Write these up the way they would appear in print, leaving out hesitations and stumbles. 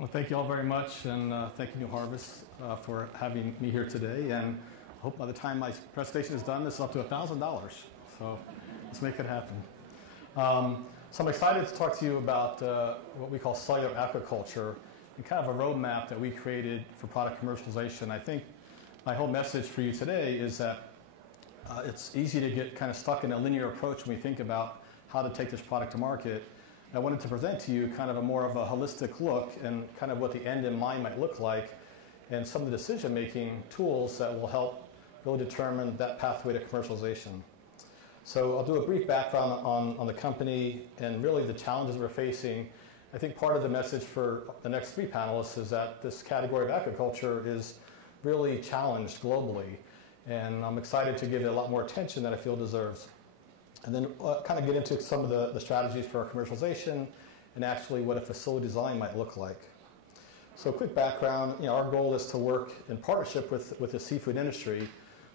Well, thank you all very much, and thank you, New Harvest, for having me here today. And I hope by the time my presentation is done, this is up to $1,000. So let's make it happen. So I'm excited to talk to you about what we call cellular aquaculture and kind of a roadmap that we created for product commercialization. I think my whole message for you today is that it's easy to get kind of stuck in a linear approach when we think about how to take this product to market. I wanted to present to you kind of a more of a holistic look and kind of what the end in mind might look like and some of the decision-making tools that will help really determine that pathway to commercialization. So I'll do a brief background on the company and really the challenges we're facing. I think part of the message for the next three panelists is that this category of aquaculture is really challenged globally, and I'm excited to give it a lot more attention than I feel deserves. And then kind of get into some of the strategies for our commercialization and actually what a facility design might look like. So quick background, our goal is to work in partnership with the seafood industry,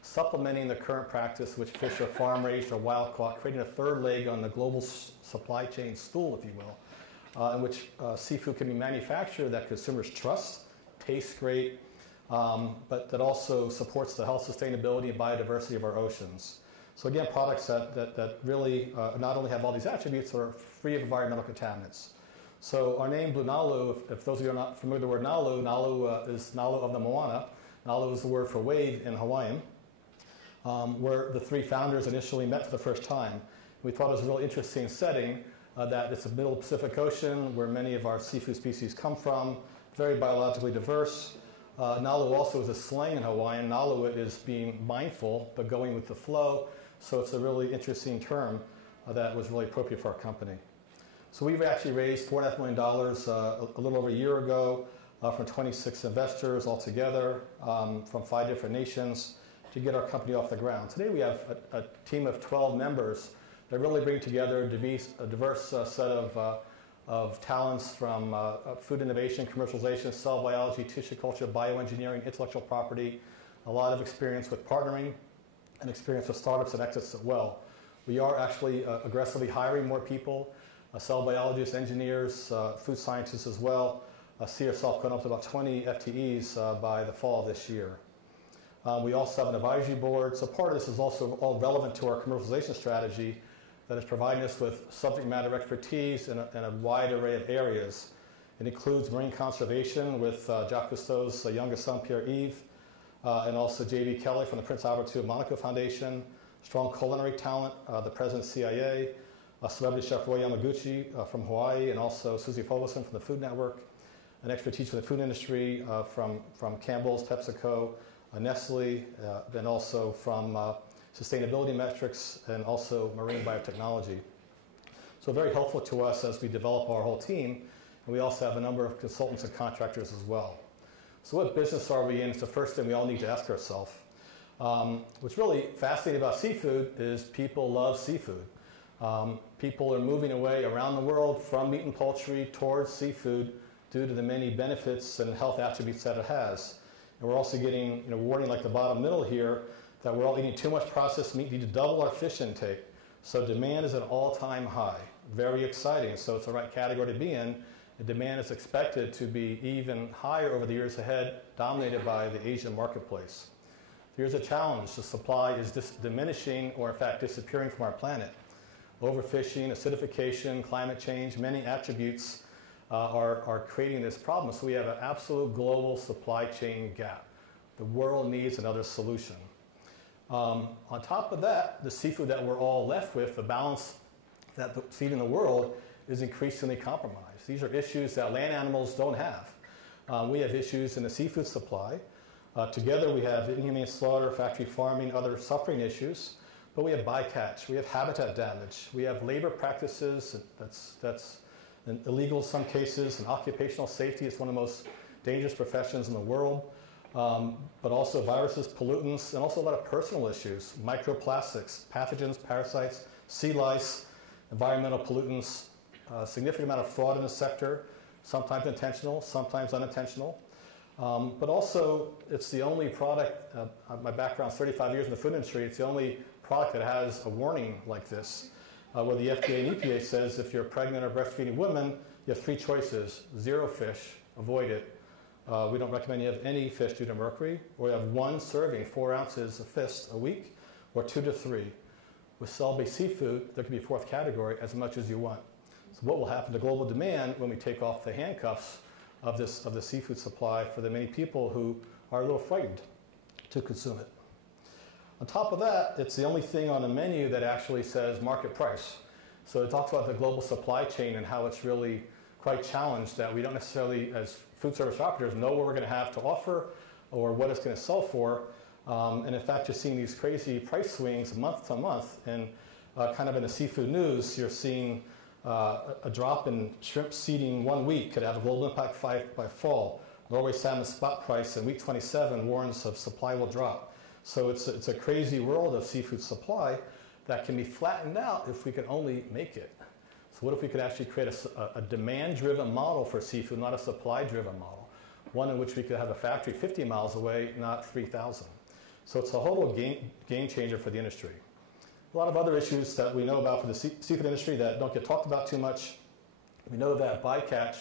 supplementing the current practice which fish are farm raised or wild caught, creating a third leg on the global supply chain stool, if you will, in which seafood can be manufactured that consumers trust, tastes great, but that also supports the health, sustainability, and biodiversity of our oceans. So again, products that really not only have all these attributes, but are free of environmental contaminants. So our name, BlueNalu, if those of you are not familiar with the word Nalu, Nalu is Nalu of the Moana. Nalu is the word for wave in Hawaiian, where the three founders initially met for the first time. We thought it was a really interesting setting that it's the middle Pacific Ocean where many of our seafood species come from, very biologically diverse. Nalu also is a slang in Hawaiian. Nalu is being mindful, but going with the flow. So it's a really interesting term that was really appropriate for our company. So we've actually raised $4.5 million a little over a year ago from 26 investors altogether from 5 different nations to get our company off the ground. Today we have a team of 12 members that really bring together a diverse set of talents from food innovation, commercialization, cell biology, tissue culture, bioengineering, intellectual property, a lot of experience with partnering, and experience with startups and exits as well. We are actually aggressively hiring more people, cell biologists, engineers, food scientists as well. See ourselves going up to about 20 FTEs by the fall of this year. We also have an advisory board, so part of this is also all relevant to our commercialization strategy that is providing us with subject matter expertise in a wide array of areas. It includes marine conservation with Jacques Cousteau's youngest son, Pierre-Yves, and also J.B. Kelly from the Prince Albert II Monaco Foundation, strong culinary talent, the president of CIA, celebrity chef Roy Yamaguchi from Hawaii, and also Susie Fogelson from the Food Network, and expertise from the food industry from Campbell's, PepsiCo, Nestle, then also from sustainability metrics, and also marine biotechnology. So very helpful to us as we develop our whole team, and we also have a number of consultants and contractors as well. So what business are we in? It's the first thing we all need to ask ourselves. What's really fascinating about seafood is people love seafood. People are moving away around the world from meat and poultry towards seafood due to the many benefits and health attributes that it has. And we're also getting warning like the bottom middle here that we're all eating too much processed meat. We need to double our fish intake. So demand is at an all-time high. Very exciting. So it's the right category to be in. The demand is expected to be even higher over the years ahead, dominated by the Asian marketplace. Here's a challenge. The supply is diminishing or, in fact, disappearing from our planet. Overfishing, acidification, climate change, many attributes are creating this problem. So we have an absolute global supply chain gap. The world needs another solution. On top of that, the seafood that we're all left with, the balance that feeding the world, is increasingly compromised. These are issues that land animals don't have. We have issues in the seafood supply. Together we have inhumane slaughter, factory farming, other suffering issues, but we have bycatch, we have habitat damage, we have labor practices that's illegal in some cases, and occupational safety is one of the most dangerous professions in the world, but also viruses, pollutants, and also a lot of personal issues, microplastics, pathogens, parasites, sea lice, environmental pollutants, a significant amount of fraud in the sector, sometimes intentional, sometimes unintentional. But also, it's the only product, my background is 35 years in the food industry, it's the only product that has a warning like this, where the FDA and EPA says if you're a pregnant or breastfeeding woman, you have 3 choices: 0 fish, avoid it. We don't recommend you have any fish due to mercury, or you have one serving, 4 ounces of fish a week, or 2 to 3. With cell-based seafood, there can be a fourth category, as much as you want. So what will happen to global demand when we take off the handcuffs of the seafood supply for the many people who are a little frightened to consume it? On top of that, it's the only thing on the menu that actually says market price. So it talks about the global supply chain and how it's really quite challenged, that we don't necessarily, as food service operators, know what we're going to have to offer or what it's going to sell for. And in fact, you're seeing these crazy price swings month to month. And kind of in the seafood news, you're seeing a drop in shrimp seeding 1 week could have a global impact by fall. Norway salmon spot price in week 27 warns of supply will drop. So it's a crazy world of seafood supply that can be flattened out if we could only make it. So what if we could actually create a demand-driven model for seafood, not a supply-driven model? One in which we could have a factory 50 miles away, not 3,000. So it's a whole game changer for the industry. A lot of other issues that we know about for the seafood industry that don't get talked about too much. We know that bycatch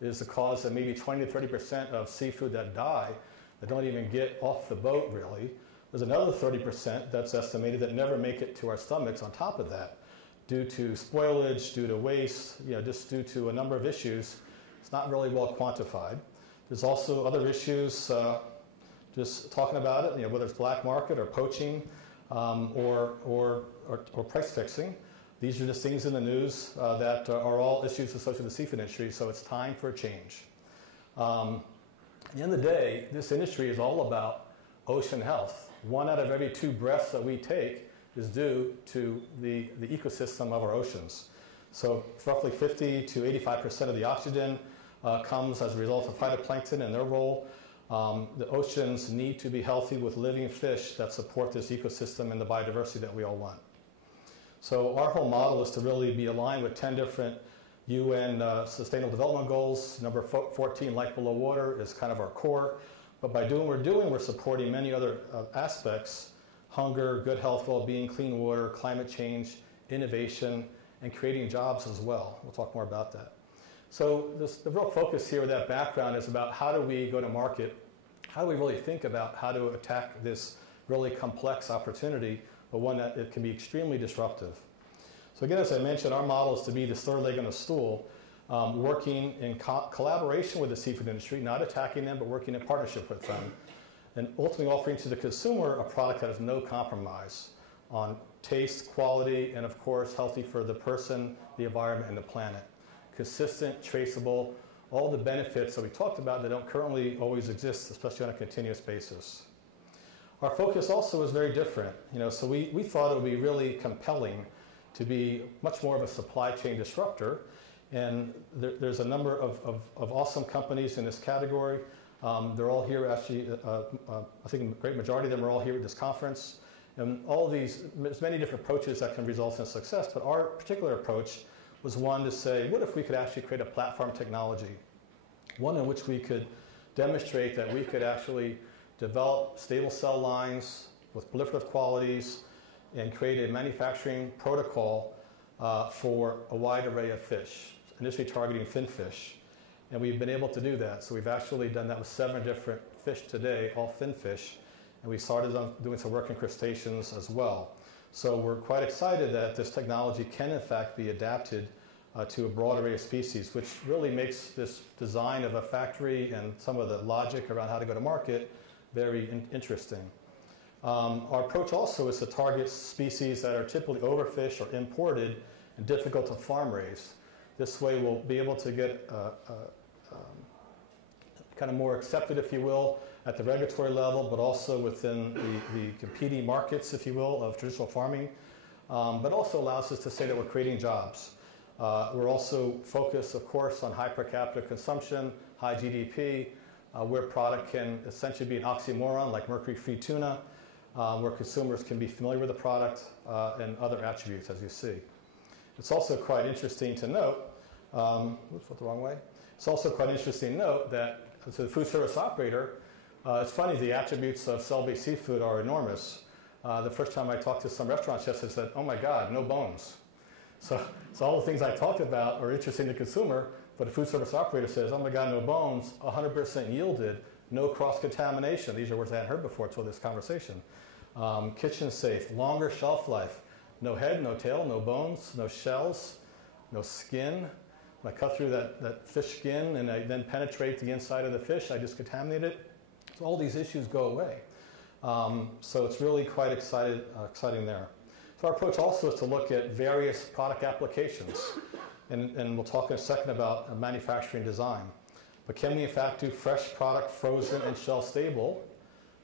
is the cause of maybe 20 to 30% of seafood that die, that don't even get off the boat, really. There's another 30% that's estimated that never make it to our stomachs on top of that, due to spoilage, due to waste, just due to a number of issues. It's not really well quantified. There's also other issues, just talking about it, whether it's black market or poaching or price fixing. These are just things in the news that are all issues associated with the seafood industry, so it's time for a change. At the end of the day, this industry is all about ocean health. 1 out of every 2 breaths that we take is due to the ecosystem of our oceans. So roughly 50 to 85% of the oxygen comes as a result of phytoplankton and their role. The oceans need to be healthy with living fish that support this ecosystem and the biodiversity that we all want. So our whole model is to really be aligned with 10 different UN Sustainable Development Goals. Number 14, life below water, is kind of our core. But by doing what we're doing, we're supporting many other aspects: hunger, good health, well-being, clean water, climate change, innovation, and creating jobs as well. We'll talk more about that. So the real focus here with that background is about how do we go to market, how do we really think about how to attack this really complex opportunity, but one that it can be extremely disruptive. So again, as I mentioned, our model is to be this third leg on the stool, working in collaboration with the seafood industry, not attacking them, but working in partnership with them, and ultimately offering to the consumer a product that has no compromise on taste, quality, and of course, healthy for the person, the environment, and the planet. Consistent, traceable, all the benefits that we talked about that don't currently always exist, especially on a continuous basis. Our focus also is very different. So we thought it would be really compelling to be much more of a supply chain disruptor. And there's a number of awesome companies in this category. They're all here, actually. I think a great majority of them are all here at this conference. And all of these, there's many different approaches that can result in success, but our particular approach was one to say, what if we could actually create a platform technology? One in which we could demonstrate that we could actually develop stable cell lines with proliferative qualities and create a manufacturing protocol for a wide array of fish, initially targeting finfish. And we've been able to do that. So we've actually done that with 7 different fish today, all finfish. And we started on doing some work in crustaceans as well. So we're quite excited that this technology can in fact be adapted to a broad array of species, which really makes this design of a factory and some of the logic around how to go to market very interesting. Our approach also is to target species that are typically overfished or imported and difficult to farm raise. This way we'll be able to get kind of more accepted, if you will, at the regulatory level, but also within the competing markets, if you will, of traditional farming, but also allows us to say that we're creating jobs. We're also focused, of course, on high per capita consumption, high GDP, where product can essentially be an oxymoron, like mercury-free tuna, where consumers can be familiar with the product and other attributes, as you see. It's also quite interesting to note, oops, went the wrong way. It's also quite interesting to note that as a food service operator, it's funny, the attributes of cell-based seafood are enormous. The first time I talked to some restaurant chefs, they said, oh my God, no bones. So all the things I talked about are interesting to the consumer, but the food service operator says, oh my God, no bones, 100% yielded, no cross-contamination. These are words I hadn't heard before until this conversation. Kitchen safe, longer shelf life, no head, no tail, no bones, no shells, no skin. When I cut through that fish skin and I then penetrate the inside of the fish, I just contaminate it. So all these issues go away. So it's really quite exciting there. So our approach also is to look at various product applications. And we'll talk in a second about manufacturing design. But can we in fact do fresh product frozen and shelf stable,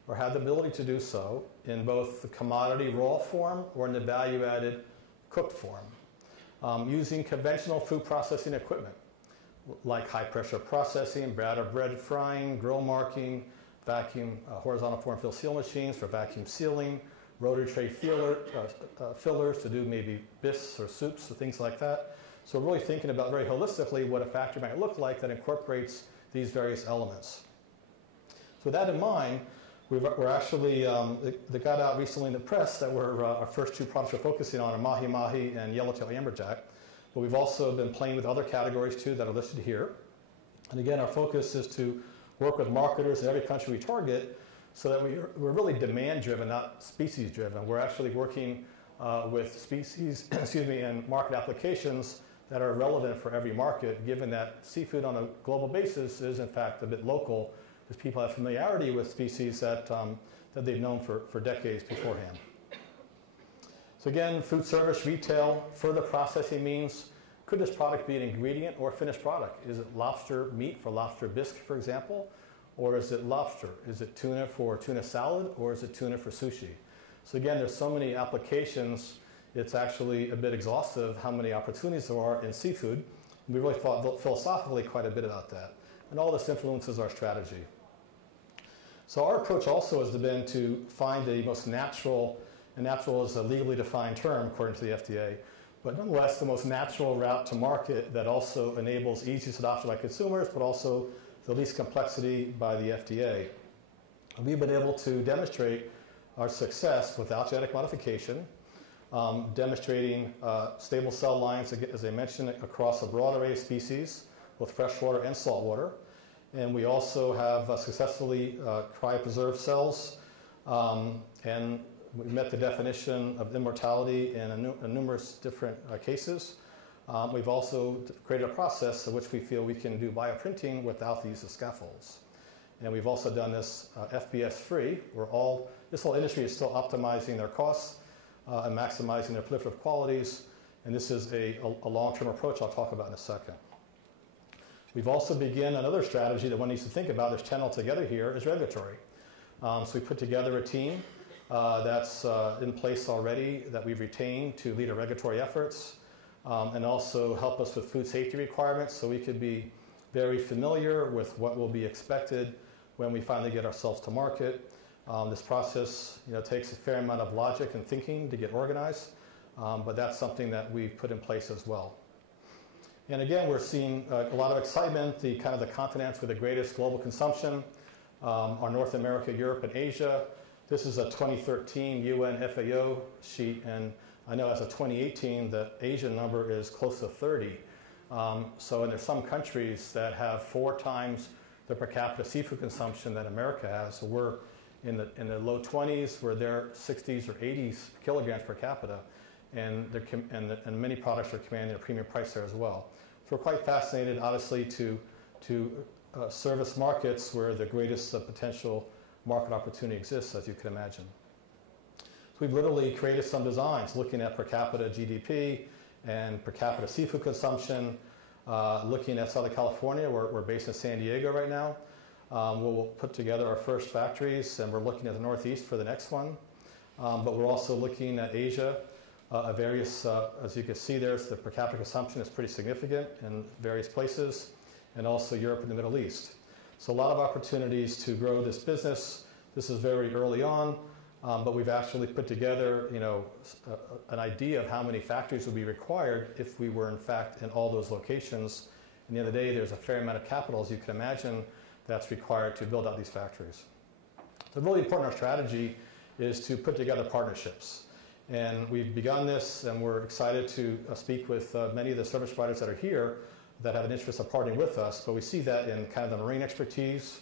or have the ability to do so in both the commodity raw form or in the value-added cooked form, using conventional food processing equipment like high-pressure processing, bread frying, grill marking, vacuum horizontal form fill seal machines for vacuum sealing, rotary tray fillers to do maybe bisques or soups or things like that. So we're really thinking about very holistically what a factory might look like that incorporates these various elements. So with that in mind, we're actually, they got out recently in the press that our first two products we're focusing on are mahi-mahi and yellowtail amberjack. But we've also been playing with other categories too that are listed here. And again, our focus is to work with marketers in every country we target so that we're really demand-driven, not species-driven. We're actually working with species, and market applications that are relevant for every market, given that seafood on a global basis is in fact a bit local, because people have familiarity with species that they've known for decades beforehand. So again, food service, retail, further processing means, could this product be an ingredient or a finished product? Is it lobster meat for lobster bisque, for example? Or is it lobster? Is it tuna for tuna salad? Or is it tuna for sushi? So again, there's so many applications, it's actually a bit exhaustive how many opportunities there are in seafood. We really thought philosophically quite a bit about that. And all this influences our strategy. So our approach also has been to find the most natural, and natural is a legally defined term according to the FDA, but nonetheless the most natural route to market that also enables easiest adoption by consumers, but also the least complexity by the FDA. And we've been able to demonstrate our success without genetic modification, demonstrating stable cell lines, as I mentioned, across a broad array of species, both freshwater and saltwater. And we also have successfully cryopreserved cells, and we met the definition of immortality in numerous different cases. We've also created a process in which we feel we can do bioprinting without the use of scaffolds. And we've also done this FBS-free, where this whole industry is still optimizing their costs and maximizing their proliferative qualities. And this is a long-term approach I'll talk about in a second. We've also begun another strategy that one needs to think about, that's channeled together here, is regulatory. So we put together a team that's in place already that we've retained to lead our regulatory efforts and also help us with food safety requirements so we could be very familiar with what will be expected when we finally get ourselves to market. This process takes a fair amount of logic and thinking to get organized, but that's something that we've put in place as well. And again, we're seeing a lot of excitement. The continents with the greatest global consumption are North America, Europe, and Asia. This is a 2013 UN FAO sheet, and I know as of 2018, the Asian number is close to 30. And there's some countries that have 4 times the per capita seafood consumption that America has. So we're in the low 20s, where they're 60s or 80s kilograms per capita, and many products are commanding a premium price there as well. So we're quite fascinated, obviously, to service markets where the greatest potential market opportunity exists, as you can imagine. So we've literally created some designs looking at per capita GDP and per capita seafood consumption, looking at Southern California. We're based in San Diego right now. We'll put together our first factories, and we're looking at the Northeast for the next one. But we're also looking at Asia. Various, as you can see, the per capita consumption is pretty significant in various places, and also Europe and the Middle East. So a lot of opportunities to grow this business. This is very early on, but we've actually put together, an idea of how many factories would be required if we were in fact in all those locations. At the end of the day, there's a fair amount of capital, as you can imagine, that's required to build out these factories. So really important in our strategy is to put together partnerships. And we've begun this, and we're excited to speak with many of the service providers that are here that have an interest of partnering with us. But we see that in kind of the marine expertise,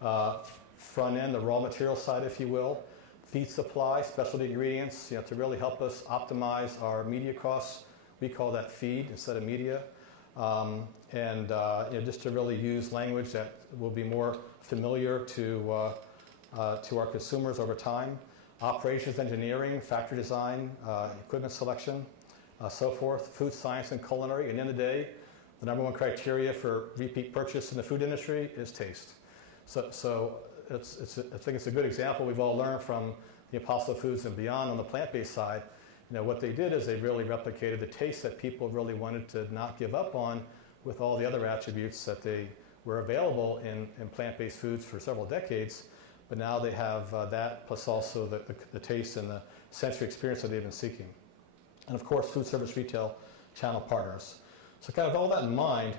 front end, the raw material side, if you will, feed supply, specialty ingredients, to really help us optimize our media costs. We call that feed instead of media. Just to really use language that will be more familiar to our consumers over time. Operations engineering, factory design, equipment selection, so forth. Food science and culinary. At the end of the day, the number one criteria for repeat purchase in the food industry is taste. So I think it's a good example we've all learned from the Impossible Foods and Beyond on the plant-based side. What they did is they really replicated the taste that people really wanted to not give up on with all the other attributes that they were available in plant-based foods for several decades. But now they have that plus also the taste and the sensory experience that they've been seeking. And of course, food service retail channel partners. So kind of all that in mind,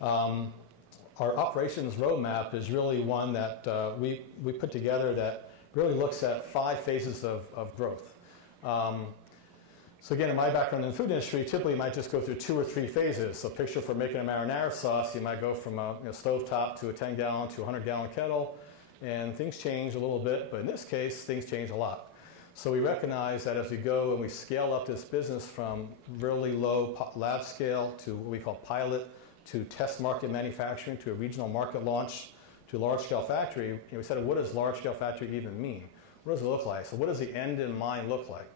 our operations roadmap is really one that we put together that really looks at 5 phases of growth. So again, in my background in the food industry, typically you might just go through 2 or 3 phases. So picture for making a marinara sauce, you might go from a stovetop to a 10-gallon to a 100-gallon kettle, and things change a little bit, but in this case, things change a lot. So we recognize that as we go and we scale up this business from really low lab scale to what we call pilot, to test market manufacturing, to a regional market launch, to large-scale factory, we said, what does large-scale factory even mean? What does it look like? So what does the end in mind look like?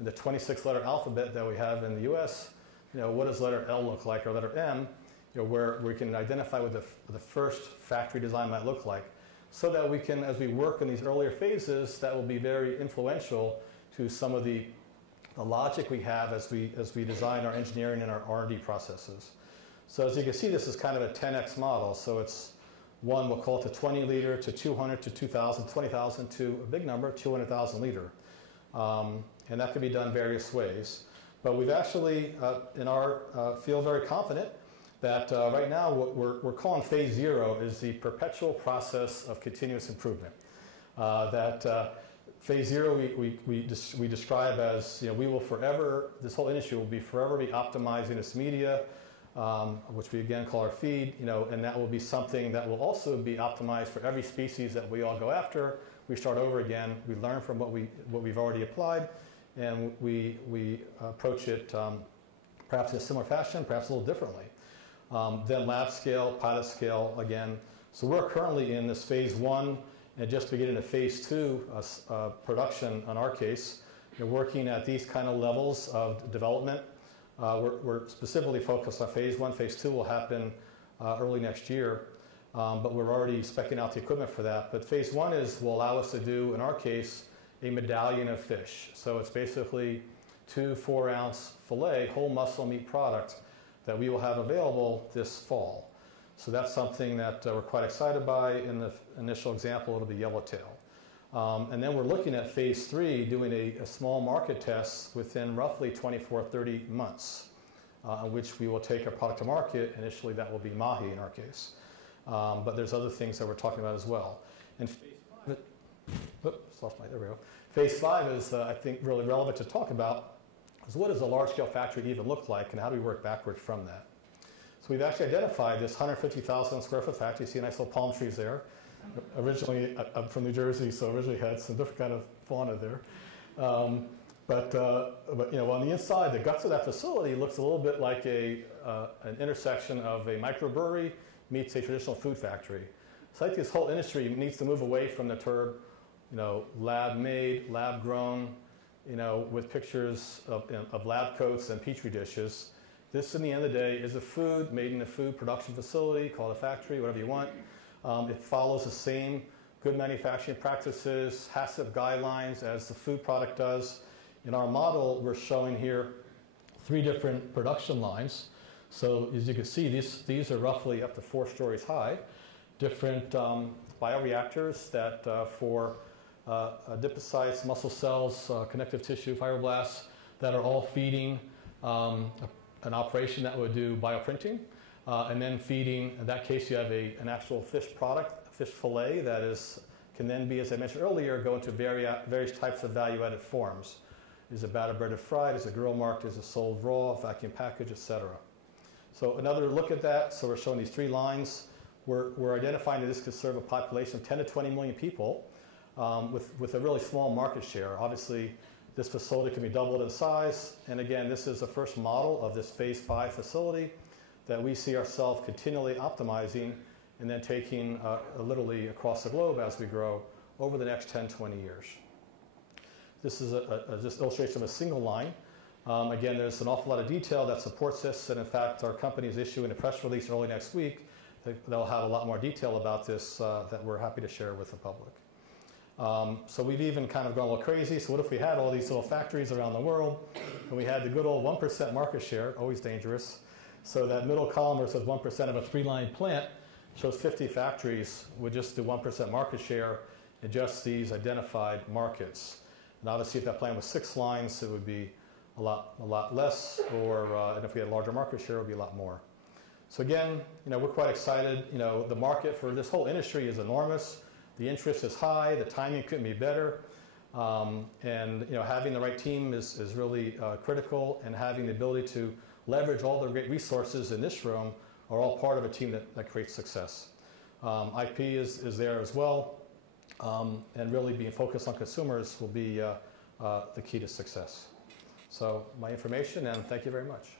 In the 26-letter alphabet that we have in the U.S., what does letter L look like, or letter M, where we can identify what the first factory design might look like, so that we can, as we work in these earlier phases, that will be very influential to some of the logic we have as we design our engineering and our R&D processes. So as you can see, this is kind of a 10x model. So it's one, we'll call it the 20 liter to 200 to 2,000, 20,000 to a big number, 200,000 liter. And that can be done various ways. But we've actually, feel very confident that right now what we're calling phase 0 is the perpetual process of continuous improvement. Phase 0 we describe as, we will forever, this whole industry will be forever be optimizing its media, which we again call our feed, and that will be something that will also be optimized for every species that we all go after. We start over again, we learn from what we've already applied, and we approach it perhaps in a similar fashion, perhaps a little differently. Then lab scale, pilot scale again. So we're currently in this phase 1 and just beginning to phase 2 production in our case. We're working at these kind of levels of development. We're specifically focused on phase 1. Phase 2 will happen early next year, but we're already speccing out the equipment for that. But phase 1 will allow us to do, in our case, a medallion of fish. So it's basically 2 4-ounce fillet, whole muscle meat product that we will have available this fall. So that's something that we're quite excited by. In the initial example, it'll be yellowtail. And then we're looking at phase 3, doing a small market test within roughly 24, 30 months, in which we will take our product to market. Initially, that will be mahi in our case. But there's other things that we're talking about as well. And phase 5, there we go. Phase 5 is, I think, really relevant to talk about. So what does a large-scale factory even look like, and how do we work backwards from that? So we've actually identified this 150,000 square foot factory. You see nice little palm trees there. Originally, I'm from New Jersey, so originally had some different kind of fauna there. But on the inside, the guts of that facility looks a little bit like an intersection of a microbrewery meets a traditional food factory. So I think this whole industry needs to move away from the term, lab-made, lab-grown, with pictures of lab coats and petri dishes. This, in the end of the day, is a food made in a food production facility, call it a factory, whatever you want. It follows the same good manufacturing practices, HACCP guidelines as the food product does. In our model, we're showing here 3 different production lines. So as you can see, these are roughly up to 4 stories high. Different bioreactors that for adipocytes, muscle cells, connective tissue, fibroblasts that are all feeding an operation that would do bioprinting, and then feeding, in that case you have an actual fish product, fish fillet that can then be, as I mentioned earlier, go into various types of value-added forms. Is it batter breaded fried? Is it grill marked? Is it sold raw, vacuum packaged, etc.? So another look at that. So we're showing these 3 lines. We're identifying that this could serve a population of 10 to 20 million people with a really small market share. Obviously, this facility can be doubled in size. And again, this is the first model of this phase 5 facility that we see ourselves continually optimizing and then taking literally across the globe as we grow over the next 10, 20 years. This is just illustration of a single line. Again, there's an awful lot of detail that supports this, and in fact, our company is issuing a press release early next week that'll have a lot more detail about this that we're happy to share with the public. So we've even kind of gone a little crazy. So what if we had all these little factories around the world, and we had the good old 1% market share, always dangerous. So that middle column where it says 1% of a 3-line plant shows 50 factories with just the 1% market share in just these identified markets. And obviously, if that plant was 6 lines, it would be a lot less, and if we had a larger market share, it would be a lot more. So again, we're quite excited. The market for this whole industry is enormous. The interest is high. The timing couldn't be better. And having the right team is really critical, and having the ability to leverage all the great resources in this room are all part of a team that creates success. IP is there as well, and really being focused on consumers will be the key to success. So my information, and thank you very much.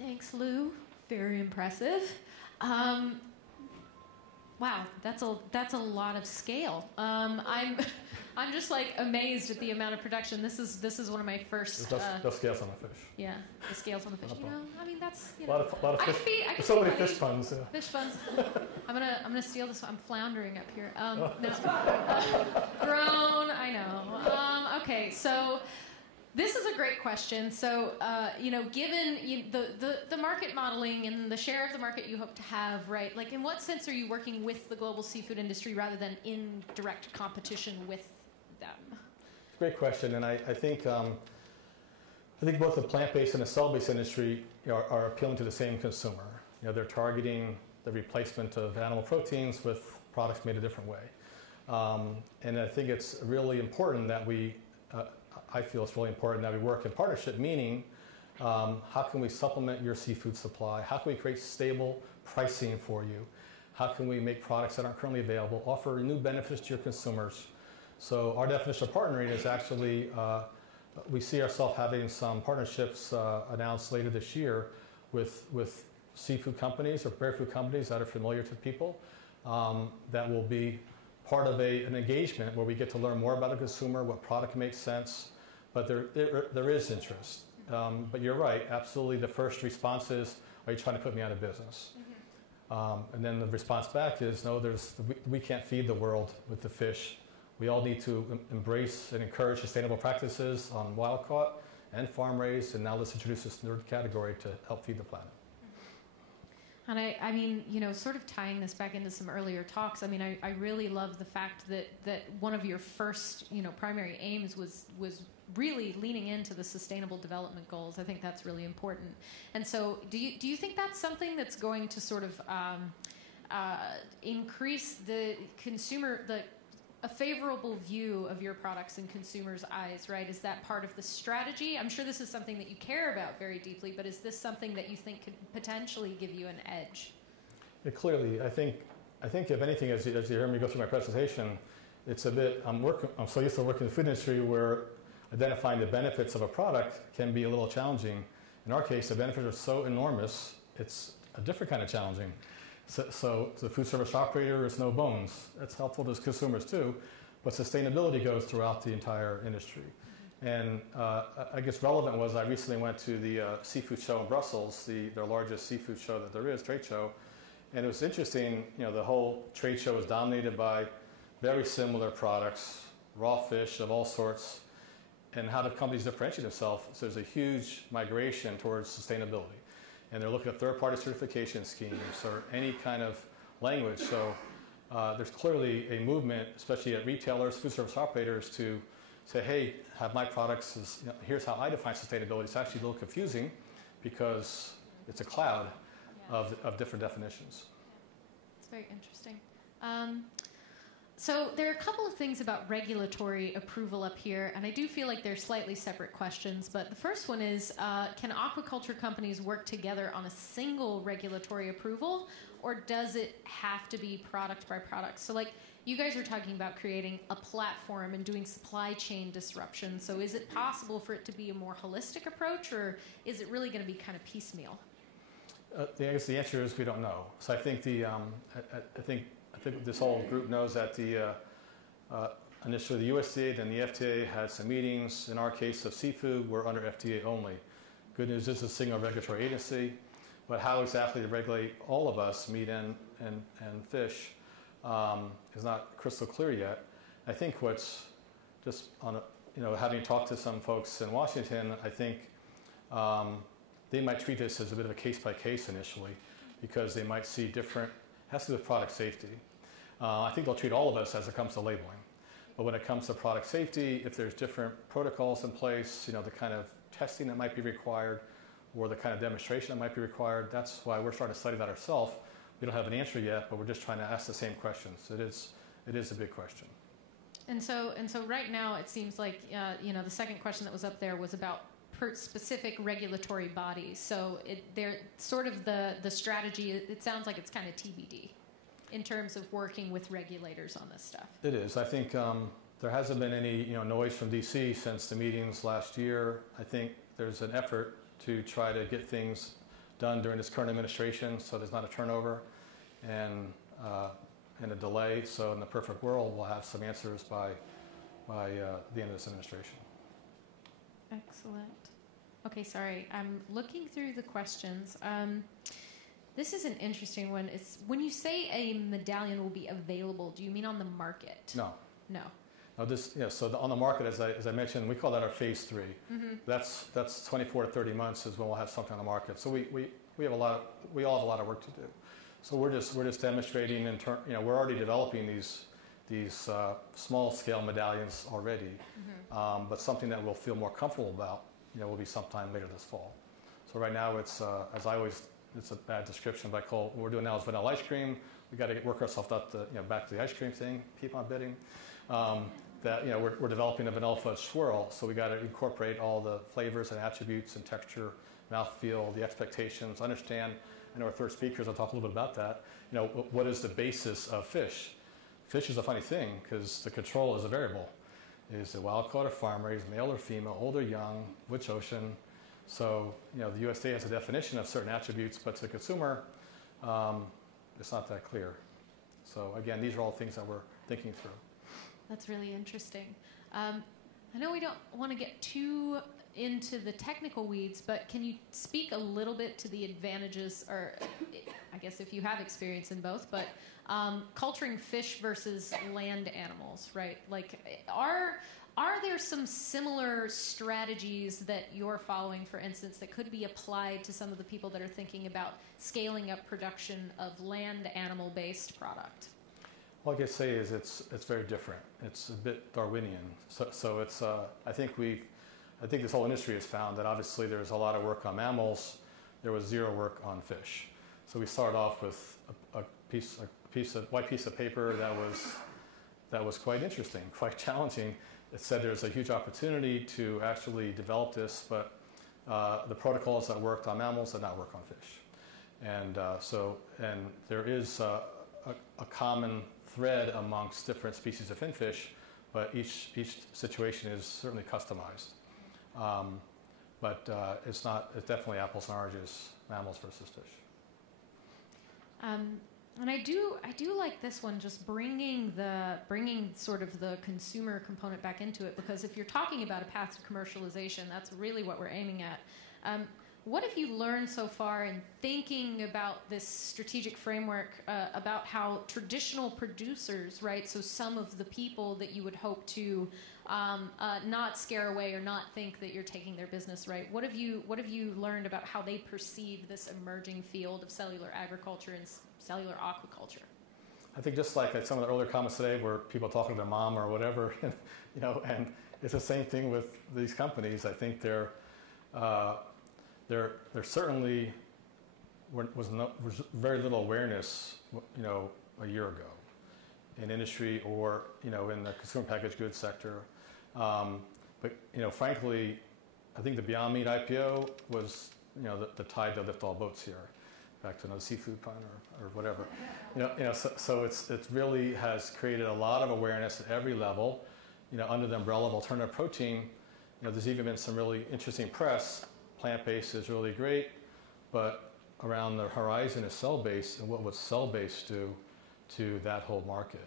Thanks, Lou. Very impressive. Wow, that's a lot of scale. I'm just like amazed at the amount of production. This is one of my first. Those scales on the fish. Yeah, the scales on the fish. I mean that's a lot of fish. There's so many fish puns. Yeah. Fish puns. I'm gonna steal this one. I'm floundering up here. No. Grown. I know. Okay, so. This is a great question. So, given the market modeling and the share of the market you hope to have, right? Like, in what sense are you working with the global seafood industry rather than in direct competition with them? Great question, and I think both the plant-based and the cell-based industry are appealing to the same consumer. They're targeting the replacement of animal proteins with products made a different way, and I think it's really important that I feel it's really important that we work in partnership, meaning how can we supplement your seafood supply? How can we create stable pricing for you? How can we make products that aren't currently available, offer new benefits to your consumers? So our definition of partnering is actually, we see ourselves having some partnerships announced later this year with seafood companies or prepared food companies that are familiar to people that will be part of an engagement where we get to learn more about a consumer, what product makes sense. But there is interest. But you're right, absolutely. The first response is, are you trying to put me out of business? Mm-hmm. And then the response back is, no, we can't feed the world with the fish. We all need to embrace and encourage sustainable practices on wild caught and farm raised, and now let's introduce this third category to help feed the planet. And I mean, sort of tying this back into some earlier talks, I mean, I really love the fact that one of your first, primary aims was really leaning into the Sustainable Development Goals. I think that's really important. And so do you think that's something that's going to sort of increase the consumer, a favorable view of your products in consumers' eyes, right? Is that part of the strategy? I'm sure this is something that you care about very deeply, but is this something that you think could potentially give you an edge? Yeah, clearly, I think if anything, as you hear me go through my presentation, it's a bit, I'm so used to working in the food industry where identifying the benefits of a product can be a little challenging. In our case, the benefits are so enormous, it's a different kind of challenging. So the food service operator is no bones. That's helpful to consumers too, but sustainability goes throughout the entire industry. And I guess relevant was I recently went to the seafood show in Brussels, their largest seafood show that there is, trade show. And it was interesting, the whole trade show was dominated by very similar products, raw fish of all sorts, and how do companies differentiate themselves. So there's a huge migration towards sustainability. And they're looking at third-party certification schemes or any kind of language. So there's clearly a movement, especially at retailers, food service operators, to say, hey, have my products, here's how I define sustainability. It's actually a little confusing because it's a cloud of different definitions. very interesting. So there are a couple of things about regulatory approval up here, and I do feel like they're slightly separate questions. But the first one is, can aquaculture companies work together on a single regulatory approval, or does it have to be product by product? So like you guys are talking about creating a platform and doing supply chain disruption. So is it possible for it to be a more holistic approach, or is it really going to be kind of piecemeal? I guess the answer is we don't know. So I think I think this whole group knows that initially the USDA, then the FDA had some meetings. In our case of seafood, we're under FDA only. Good news is it's a single regulatory agency, but how exactly to regulate all of us, meat and fish, is not crystal clear yet. I think what's just on having talked to some folks in Washington, I think they might treat this as a bit of a case-by-case initially, because they might see different, has to do with product safety. I think they'll treat all of us as it comes to labeling. But when it comes to product safety, if there's different protocols in place, the kind of testing that might be required or the kind of demonstration that might be required, that's why we're starting to study that ourselves. We don't have an answer yet, but we're just trying to ask the same questions. It is a big question. And so right now it seems like the second question that was up there was about specific regulatory bodies. So they're sort of the strategy. It sounds like it's kind of TBD in terms of working with regulators on this stuff. It is. I think there hasn't been any noise from DC since the meetings last year. I think there's an effort to try to get things done during this current administration, so there's not a turnover and a delay. So in the perfect world, we'll have some answers by the end of this administration. Excellent. Okay, sorry. I'm looking through the questions. This is an interesting one. It's when you say a medallion will be available, do you mean on the market? No. No. No, so on the market, as I mentioned, we call that our phase 3. Mm-hmm. That's 24 to 30 months is when we'll have something on the market. So we all have a lot of work to do. So we're just demonstrating we're already developing these small scale medallions already, mm-hmm. But something that we'll feel more comfortable about will be sometime later this fall. So right now it's it's a bad description, but what we're doing now is vanilla ice cream. We got to work ourselves up to back to the ice cream thing. Keep on bidding. We're developing a vanilla fudge swirl, so we got to incorporate all the flavors and attributes and texture, mouthfeel, the expectations. Understand. I know our third speakers will talk a little bit about that. What is the basis of fish? Fish is a funny thing because the control is a variable. Is it wild caught or farm raised, male or female, old or young, which ocean? So the USDA has a definition of certain attributes, but to the consumer, it's not that clear. So again, these are all things that we're thinking through. That's really interesting. I know we don't want to get too into the technical weeds, but can you speak a little bit to the advantages, or I guess if you have experience in both, but culturing fish versus land animals, right? Like, are there some similar strategies that you're following, for instance, that could be applied to some of the people that are thinking about scaling up production of land animal-based product? All I can say is it's very different. It's a bit Darwinian. So it's I think this whole industry has found that obviously there's a lot of work on mammals. There was zero work on fish. So we started off with a white piece of paper that was quite interesting, quite challenging. It said there's a huge opportunity to actually develop this, but the protocols that worked on mammals did not work on fish. And there is a common thread amongst different species of finfish, but each situation is certainly customized. But it's definitely apples and oranges, mammals versus fish. And I do like this one, just bringing sort of the consumer component back into it, because if you're talking about a path to commercialization, that's really what we're aiming at. What have you learned so far in thinking about this strategic framework about how traditional producers, right? So some of the people that you would hope to not scare away or not think that you're taking their business, right? What have you learned about how they perceive this emerging field of cellular agriculture and cellular aquaculture? I think just like some of the earlier comments today, where people talking to their mom or whatever, and it's the same thing with these companies. I think there certainly was very little awareness, a year ago in industry or, in the consumer packaged goods sector. But, frankly, I think the Beyond Meat IPO was, the tide that lifted all boats here. Back to another seafood pun or whatever. So it really has created a lot of awareness at every level. Under the umbrella of alternative protein, there's even been some really interesting press. Plant-based is really great, but around the horizon is cell-based, and what would cell-based do to that whole market?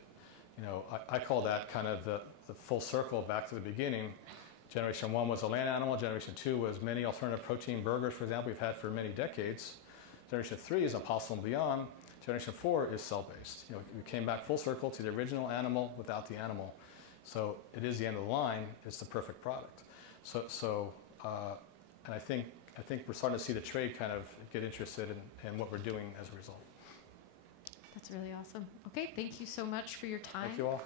I call that kind of the full circle back to the beginning. Generation 1 was a land animal. Generation 2 was many alternative protein burgers, for example, we've had for many decades. Generation 3 is impossible and beyond. Generation 4 is cell-based. We came back full circle to the original animal without the animal. So it is the end of the line. It's the perfect product. And I think we're starting to see the trade kind of get interested in what we're doing as a result. That's really awesome. Okay, thank you so much for your time. Thank you all.